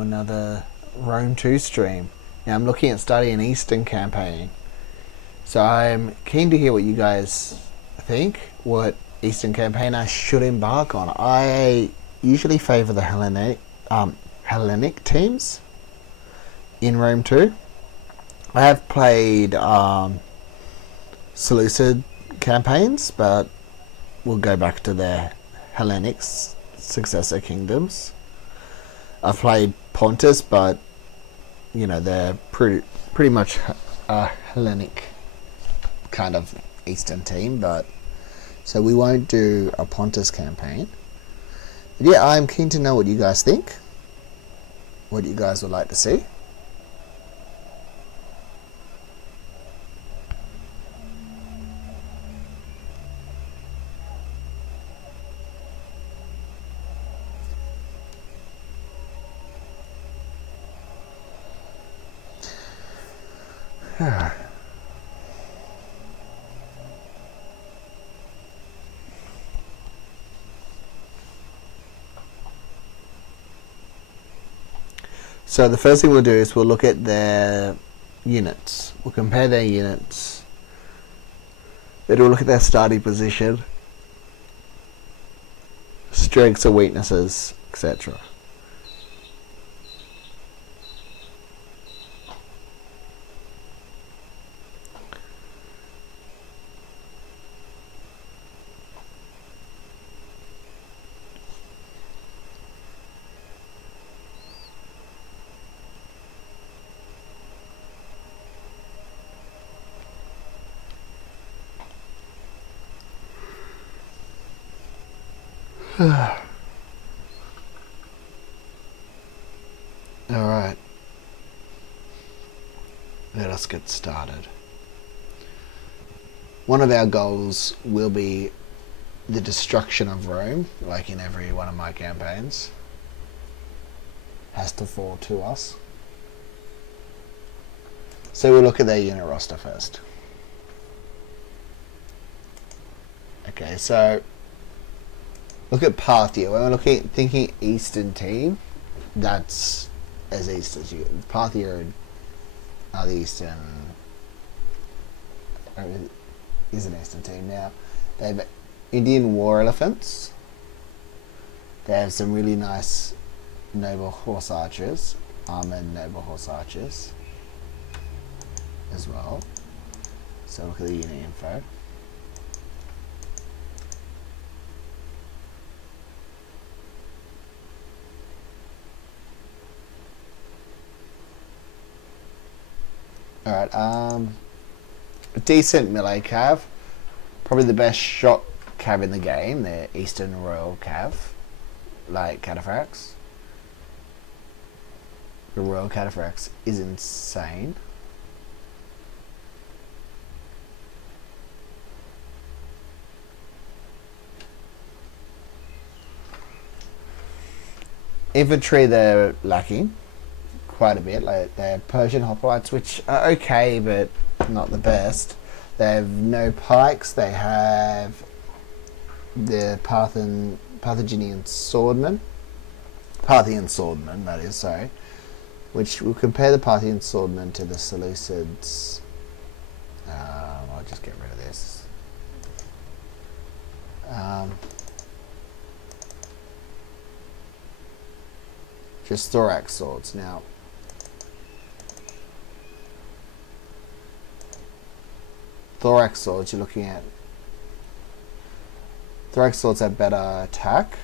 Another Rome 2 stream. Now I'm looking at starting an Eastern campaign. So I'm keen to hear what you guys think, what Eastern campaign I should embark on. I usually favour the Hellenic teams in Rome 2. I have played Seleucid campaigns, but we'll go back to their Hellenic successor kingdoms. I've played Pontus, but you know they're pretty much a Hellenic kind of Eastern team, but so we won't do a Pontus campaign. But yeah, I'm keen to know what you guys think, what you guys would like to see. So the first thing we'll do is we'll look at their units. We'll compare their units. Then we'll look at their starting position, strengths and weaknesses, etc. Alright, let us get started. One of our goals will be the destruction of Rome, like in every one of my campaigns. Has to fall to us. So we'll look at their unit roster first. Okay, so look at Parthia. When we're thinking Eastern team, that's as East as you. Parthia are the Eastern, is an Eastern team now. They have Indian war elephants. They have some really nice noble horse archers, armored noble horse archers as well. So look at the unit info. Alright, decent melee cav. Probably the best shot cav in the game, the Eastern Royal Cav, like Cataphracts. The Royal Cataphracts is insane. Infantry, they're lacking quite a bit. Like they have Persian hoplites, which are okay, but not the best. They have no pikes. They have the Parthian swordmen. Parthian swordmen, that is, sorry. Which will compare the Parthian swordmen to the Seleucids. I'll just get rid of this. Just thorax swords now. Thorax swords, you're looking at. Thorax swords have better attack.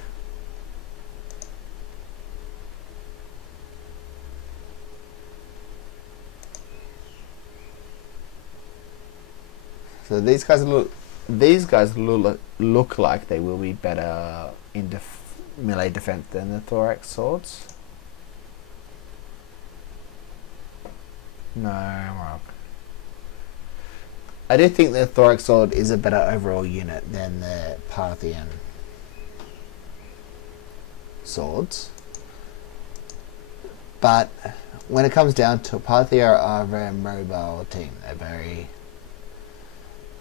So these guys look like they will be better in melee defense than the thorax swords. No, I'm wrong. I do think the thorax sword is a better overall unit than the Parthian swords. But when it comes down to Parthia are a very mobile team. They're very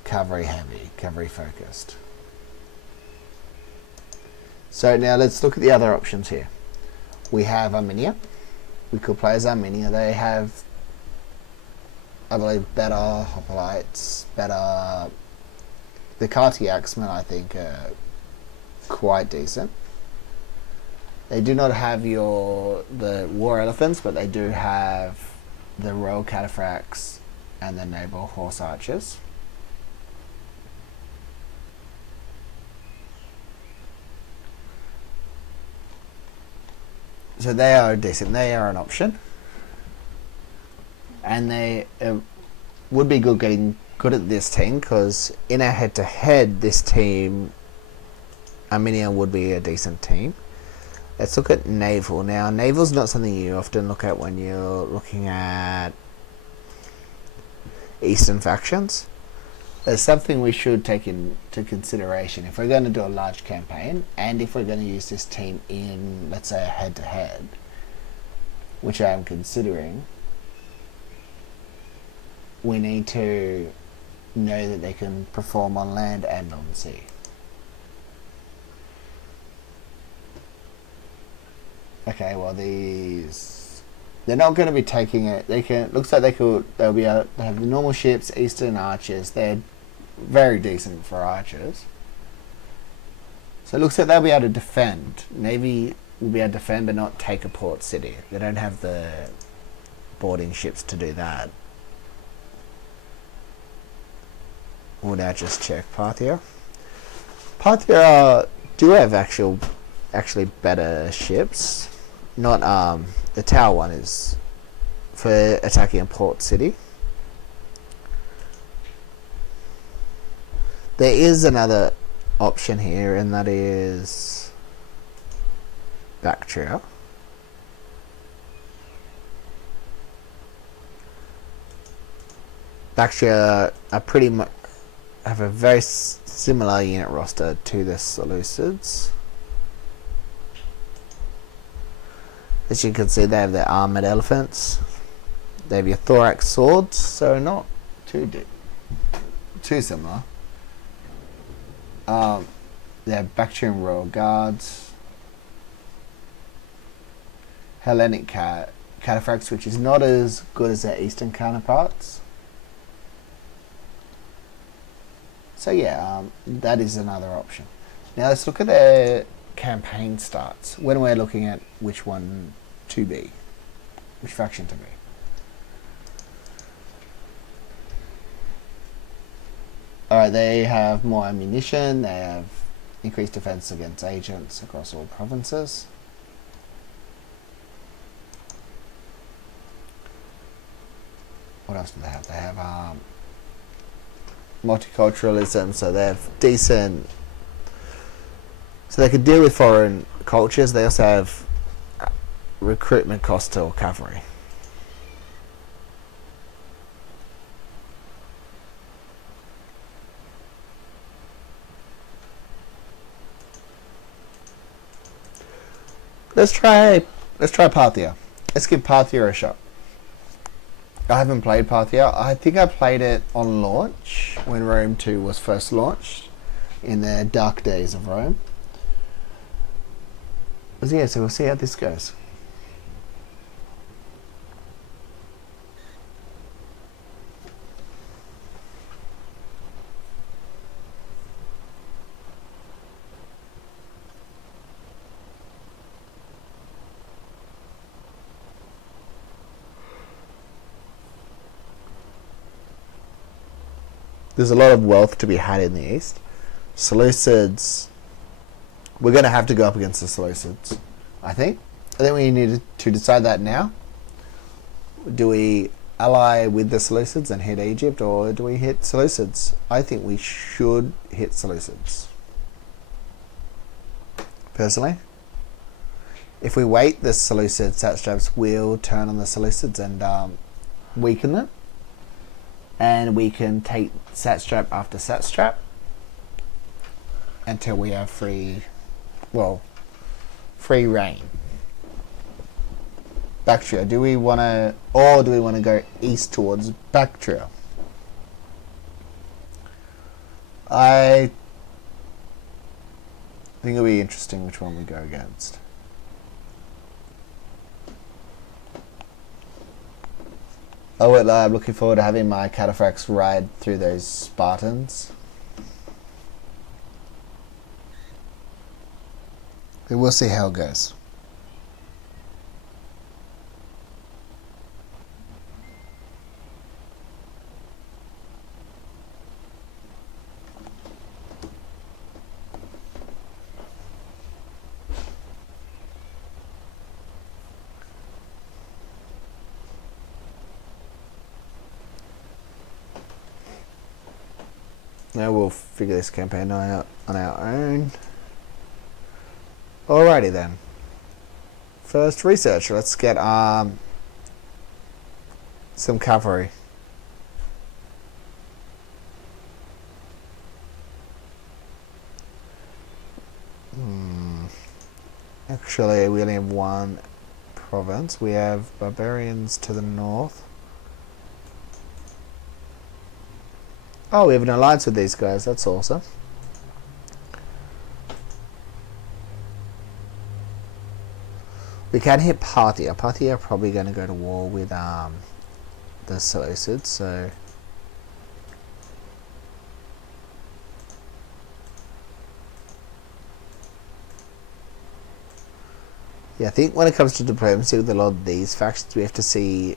cavalry heavy, cavalry focused. So now let's look at the other options here. We have Armenia. we could play as Armenia. They have, I believe, better hoplites, better. The Carti Axemen, I think, are quite decent. They do not have the war elephants, but they do have the royal cataphracts and the naval horse archers. So they are decent. They are an option, and they would be good getting good at this team, because in a head-to-head, this team, Armenia, would be a decent team. Let's look at naval now. Naval's not something you often look at when you're looking at Eastern factions. It's something we should take into consideration if we're going to do a large campaign, and if we're going to use this team in, let's say, a head-to-head, which I am considering. We need to know that they can perform on land and on sea. Okay, well they're not going to be taking it. Looks like they'll be able to have the normal ships, Eastern archers. They're very decent for archers. So it looks like they'll be able to defend. Navy will be able to defend but not take a port city. They don't have the boarding ships to do that. We'll now just check Parthia. Parthia do have actually better ships. Not the tower one is for attacking a port city. There is another option here, and that is Bactria. Bactria are pretty much have a very similar unit roster to the Seleucids. As you can see, they have their armored elephants. They have your thorax swords, so not too similar. They have Bactrian royal guards, Hellenic cataphracts, which is not as good as their eastern counterparts. So yeah, that is another option. Now let's look at their campaign starts when we're looking at which one to be, which faction to be. Alright, they have more ammunition, they have increased defense against agents across all provinces. What else do they have? They have multiculturalism, so they have decent, so they can deal with foreign cultures. They also have recruitment cost to cavalry. Let's try Parthia. Let's give Parthia a shot. I haven't played Parthia. I think I played it on launch when Rome 2 was first launched in the dark days of Rome. So yeah, so we'll see how this goes. There's a lot of wealth to be had in the east. Seleucids, we're going to have to go up against the Seleucids, I think. I think we need to decide that now. Do we ally with the Seleucids and hit Egypt, or do we hit Seleucids? I think we should hit Seleucids, personally. If we wait, the Seleucid satraps will turn on the Seleucids and weaken them. And we can take satrap after satrap until we have free reign. Bactria, do we want to go east towards Bactria? I think it'll be interesting which one we go against. Oh, well, I'm looking forward to having my cataphracts ride through those Spartans. But we'll see how it goes. Now we'll figure this campaign out on our own. Alrighty then. First research. Let's get some cavalry. Actually, we only have one province. We have barbarians to the north. Oh, we have an alliance with these guys. That's awesome. We can hit Parthia. Parthia are probably going to go to war with the Seleucids, so... Yeah, I think when it comes to diplomacy with a lot of these factions, we have to see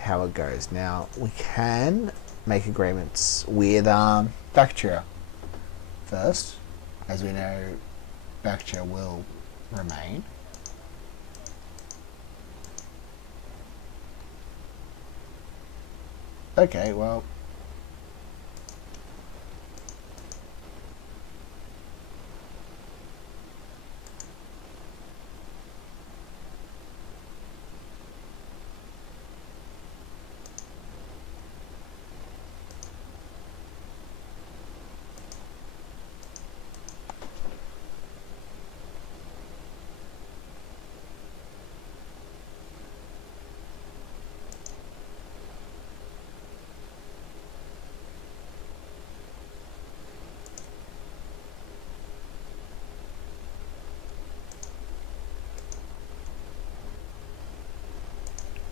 how it goes. Now, we can make agreements with Bactria first. As we know, Bactria will remain. Okay, well...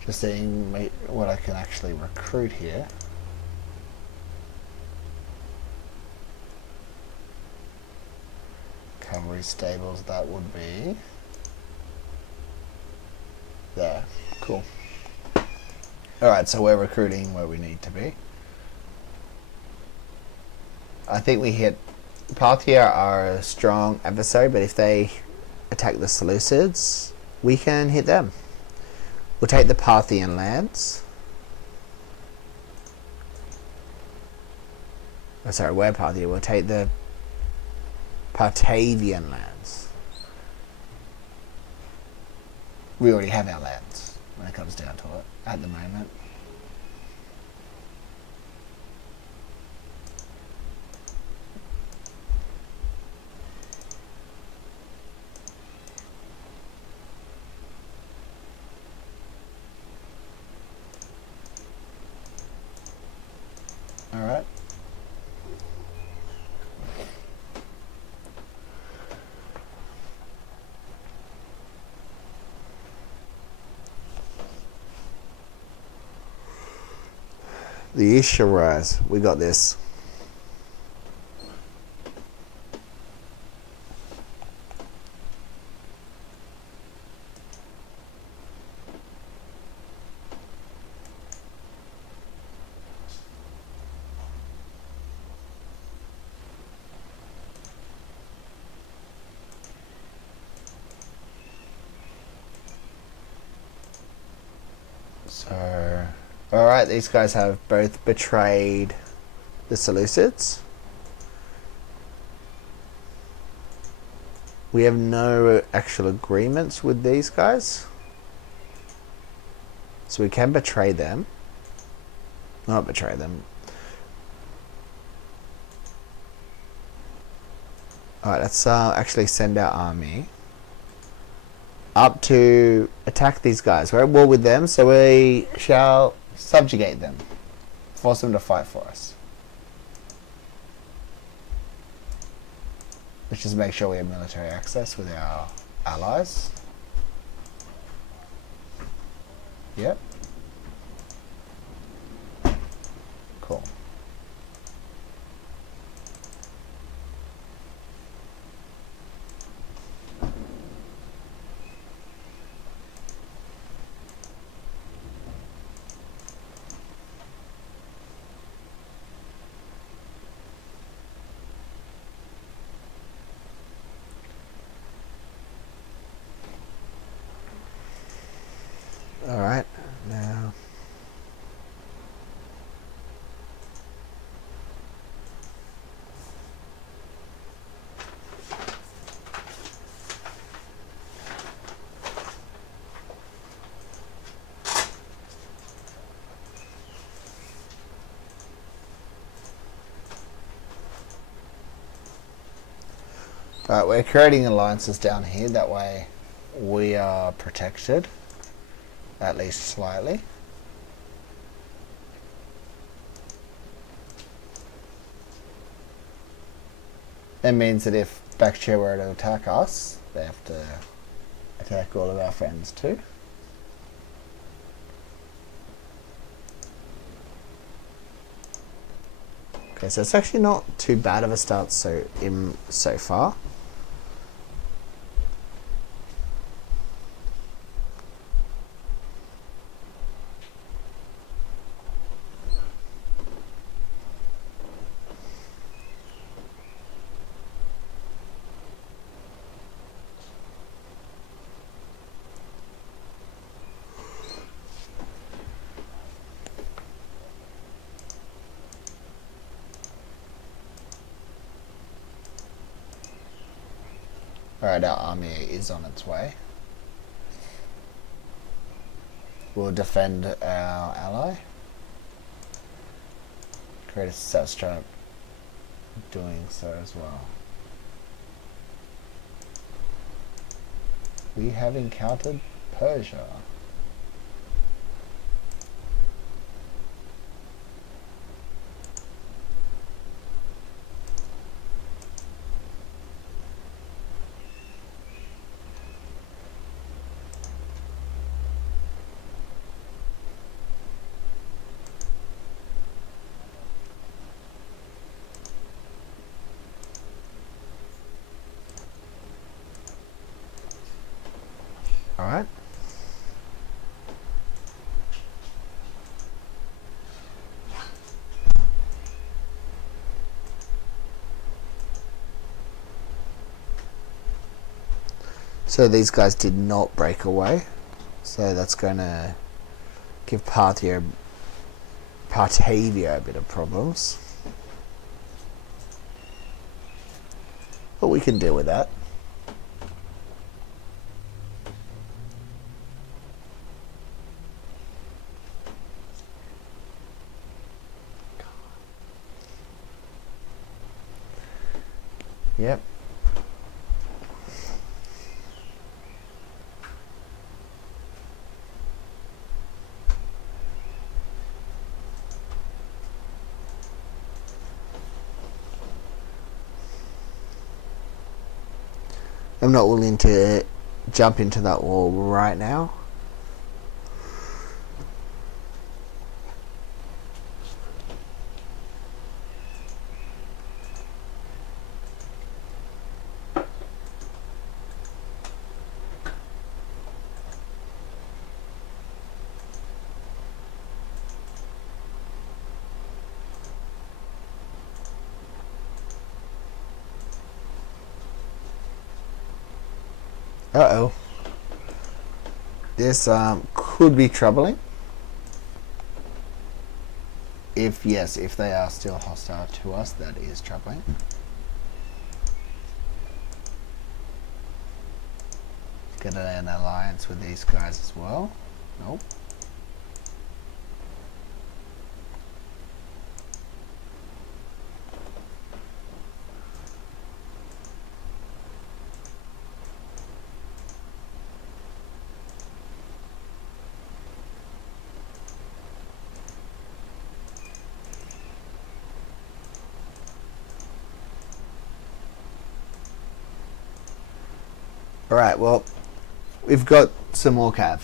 Just seeing what I can actually recruit here. Cavalry stables, that would be there. Cool. Alright, so we're recruiting where we need to be. I think we hit... Parthia are a strong adversary, but if they attack the Seleucids, we can hit them. We'll take the Parthian lands. Oh, sorry, we're Parthia. We'll take the Partavian lands. We already have our lands when it comes down to it at the moment. Alright. The issue rise. We got this. So, alright, these guys have both betrayed the Seleucids. We have no actual agreements with these guys. So we can betray them. Not betray them. Alright, let's actually send our army up to attack these guys. We're at war with them, so we shall subjugate them. Force them to fight for us. Let's just make sure we have military access with our allies. Yep. Cool. All right, now. Alright, we're creating alliances down here, that way we are protected, at least slightly. It means that if Bactria were to attack us, they have to attack all of our friends too. Okay, so it's actually not too bad of a start so far. Alright, our army is on its way. We'll defend our ally. Create a set strat doing so as well. We have encountered Persia. Alright. So these guys did not break away. So that's going to give Parthia a bit of problems. But we can deal with that. Yep. I'm not willing to jump into that wall right now. Uh-oh. This could be troubling. If they are still hostile to us, that is troubling. Get an alliance with these guys as well. Nope. Alright, well, we've got some more cav.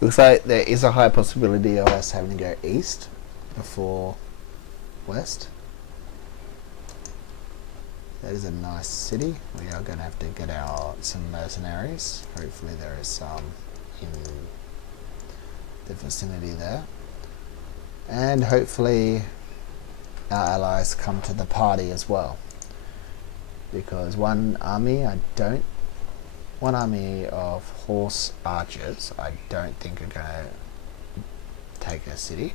Looks like there is a high possibility of us having to go east before west. That is a nice city. We are going to have to get some mercenaries. Hopefully there is some in the vicinity there. And hopefully our allies come to the party as well. Because one army of horse archers I don't think are going to take a city.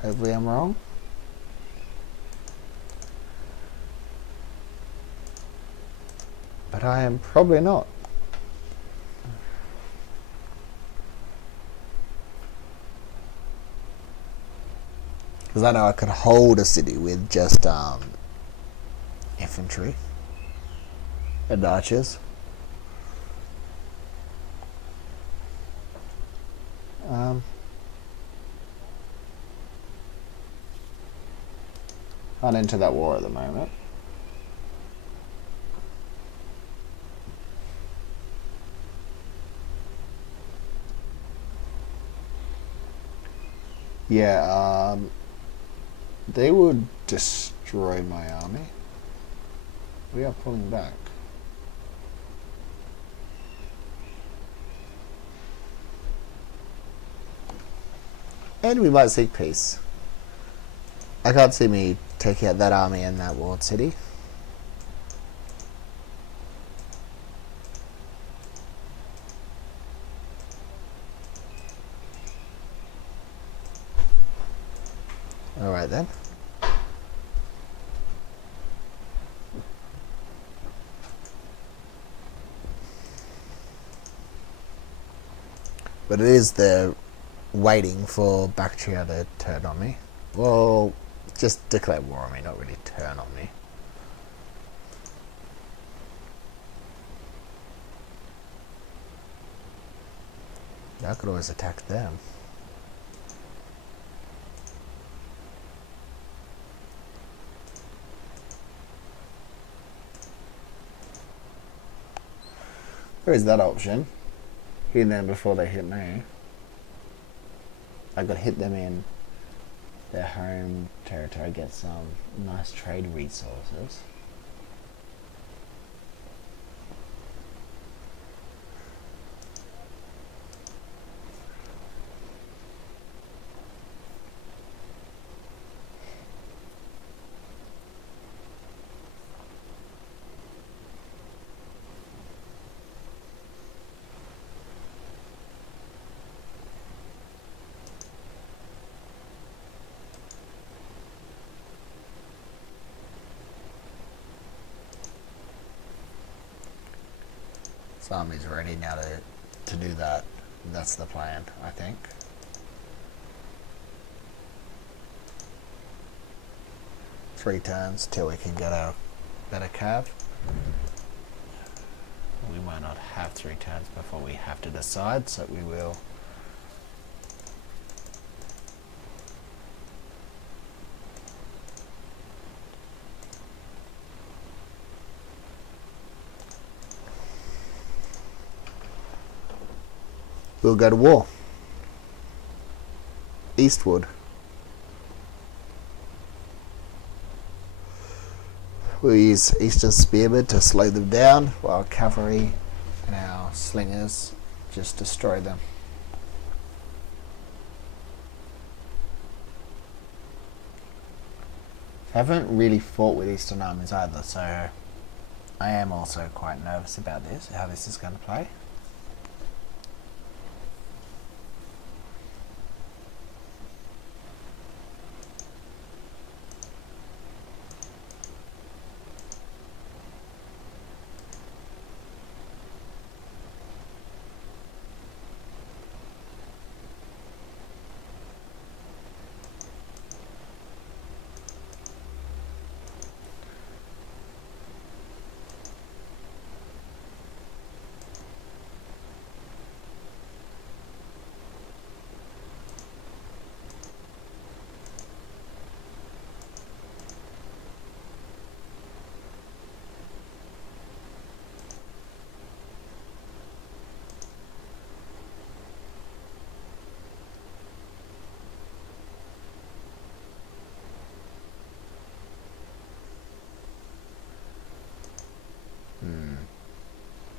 Hopefully I'm wrong. But I am probably not. Because I know I could hold a city with just infantry and archers. Not into that war at the moment. Yeah, they would destroy my army. We are pulling back. And we might seek peace. I can't see me taking out that army in that walled city. Alright then. But it is the waiting for Bactria to turn on me. Well, just declare war on me, not really turn on me. I could always attack them. There is that option. Hit them before they hit me. I could hit them in their home territory, get some nice trade resources. Army's ready now to do that. That's the plan, I think. Three turns till we can get a better cav. We might not have 3 turns before we have to decide, so we will. We'll go to war. Eastward. We'll use Eastern Spearmen to slow them down, while cavalry and our slingers just destroy them. I haven't really fought with Eastern armies either, so I am also quite nervous about this, how this is going to play.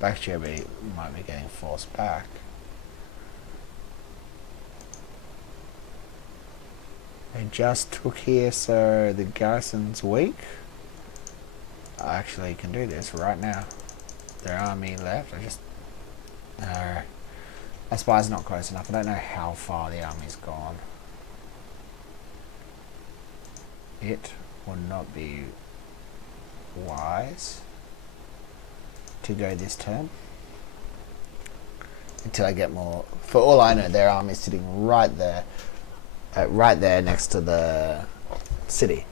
Bactria might be getting forced back. They just took here, so the garrison's weak. I actually can do this right now. Their army left. No. My spy's not close enough. I don't know how far the army's gone. It would not be wise to go this turn until I get more. For all I know, their army's sitting right there next to the city.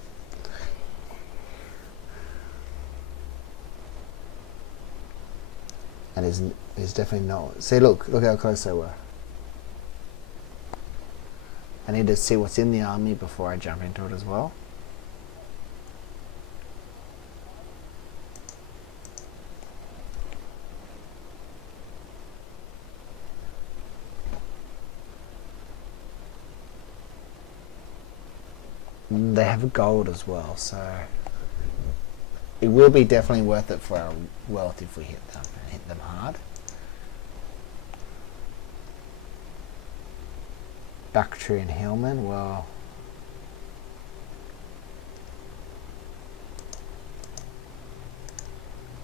And is definitely not. See, look how close they were. I need to see what's in the army before I jump into it as well. They have gold as well, so it will be definitely worth it for our wealth if we hit them hard. Bactrian Hillman, well,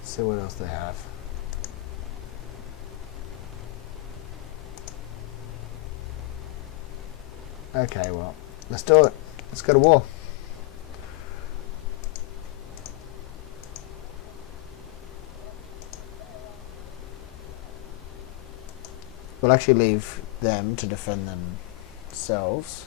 see what else they have. Okay, well, let's do it. Let's go to war. We'll actually leave them to defend themselves.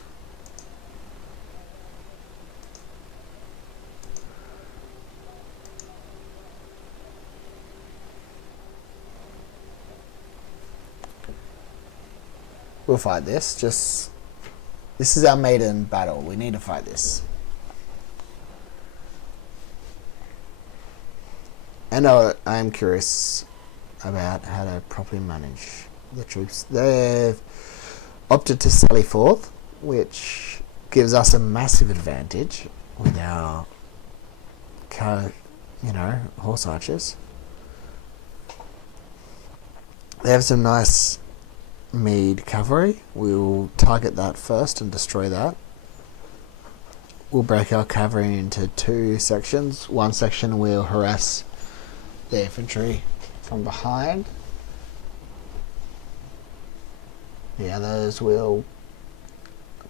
We'll fight this. This is our maiden battle. We need to fight this. And I'm curious about how to properly manage the troops. They've opted to sally forth, which gives us a massive advantage with our horse archers. They have some nice Meade cavalry. We'll target that first and destroy that. We'll break our cavalry into two sections. One section will harass the infantry from behind. The others will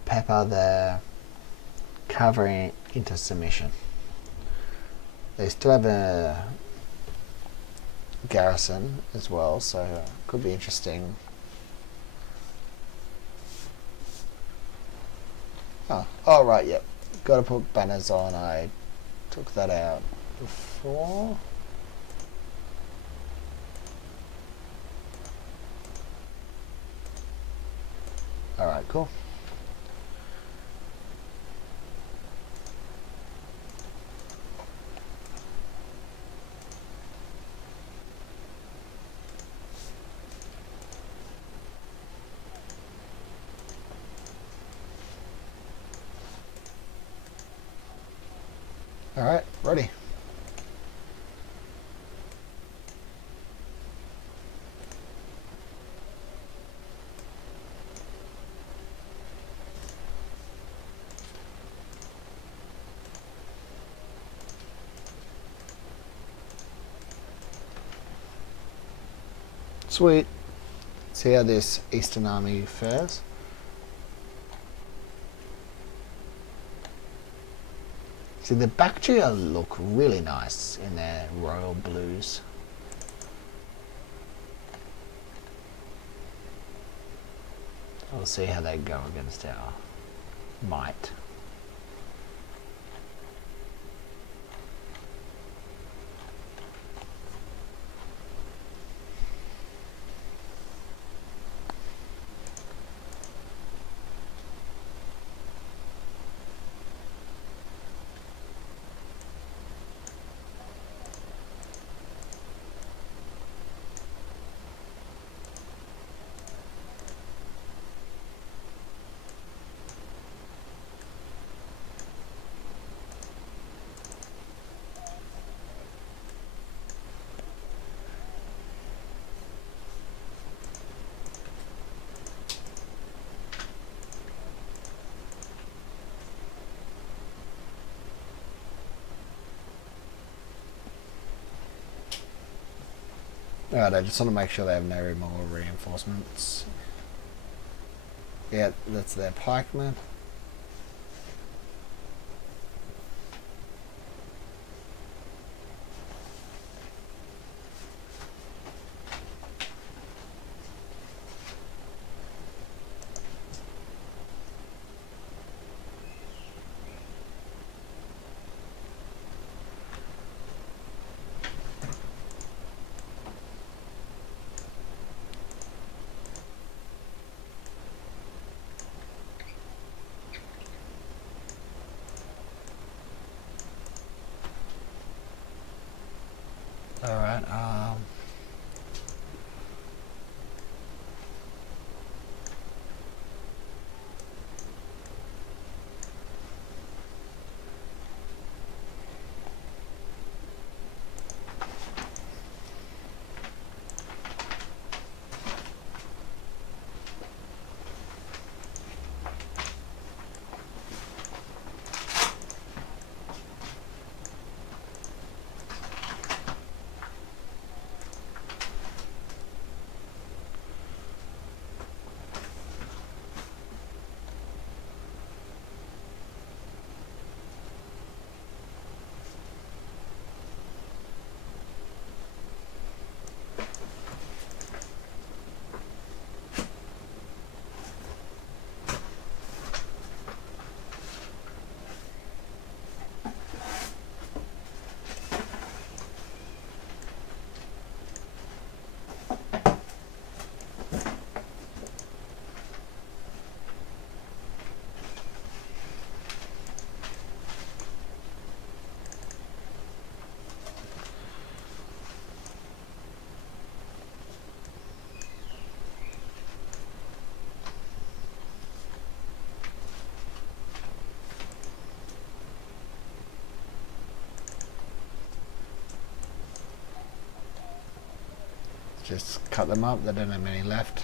pepper the cavalry into submission. They still have a garrison as well, so it could be interesting. Oh right, yep. Got to put banners on. I took that out before. Alright, cool. Alright, ready. Sweet. See how this Eastern Army fares. See, the Bactria look really nice in their royal blues. We'll see how they go against our might. Alright, I just want to make sure they have no more reinforcements. Yeah, that's their pikemen. Alright, just cut them up, they don't have many left.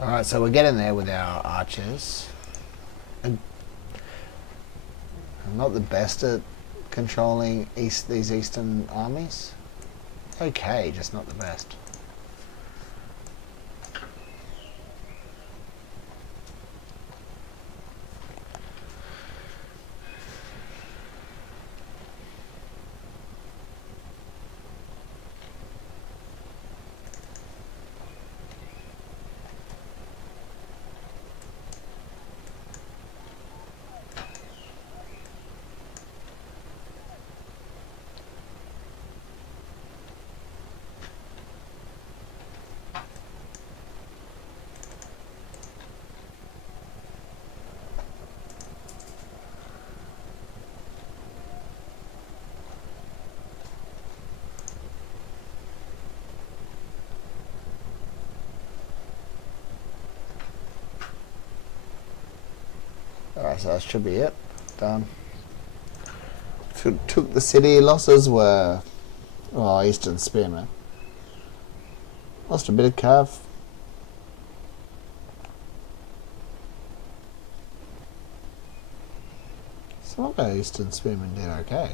Alright, so we're getting there with our archers. I'm not the best at controlling these eastern armies. Okay, just not the best. Alright, so that should be it. Done. Took the city. Losses were... Oh, Eastern Spearmen. Lost a bit of cav. Some of our Eastern Spearmen did okay.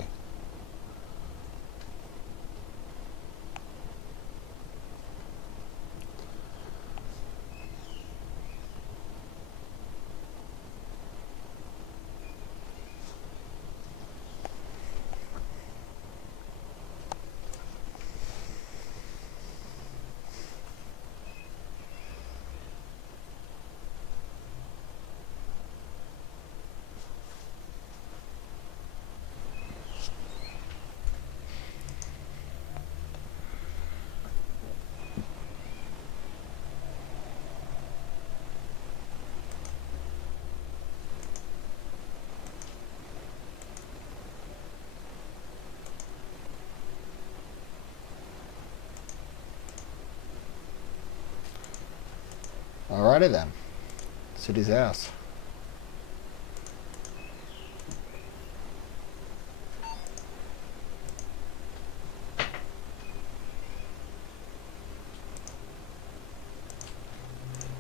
Alrighty then. City's ours.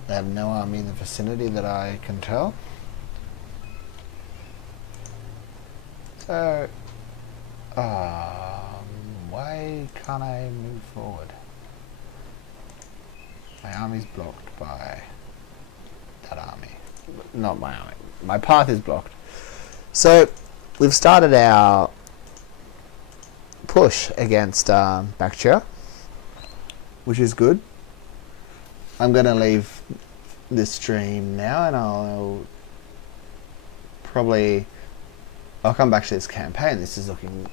They have no army in the vicinity that I can tell. So, why can't I move forward? My army's blocked by that army. Not my army. My path is blocked. So, we've started our push against Bactria, which is good. I'm going to leave this stream now and I'll come back to this campaign. This is looking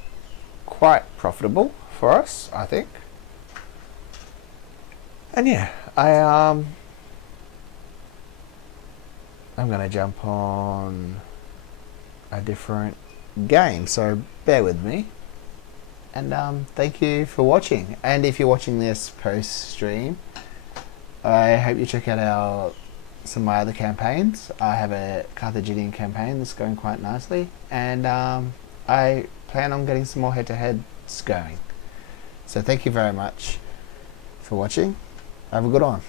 quite profitable for us, I think. And yeah, I'm going to jump on a different game, so bear with me. And thank you for watching. And if you're watching this post-stream, I hope you check out some of my other campaigns. I have a Carthaginian campaign that's going quite nicely, and I plan on getting some more head-to-heads going. So thank you very much for watching. Have a good one.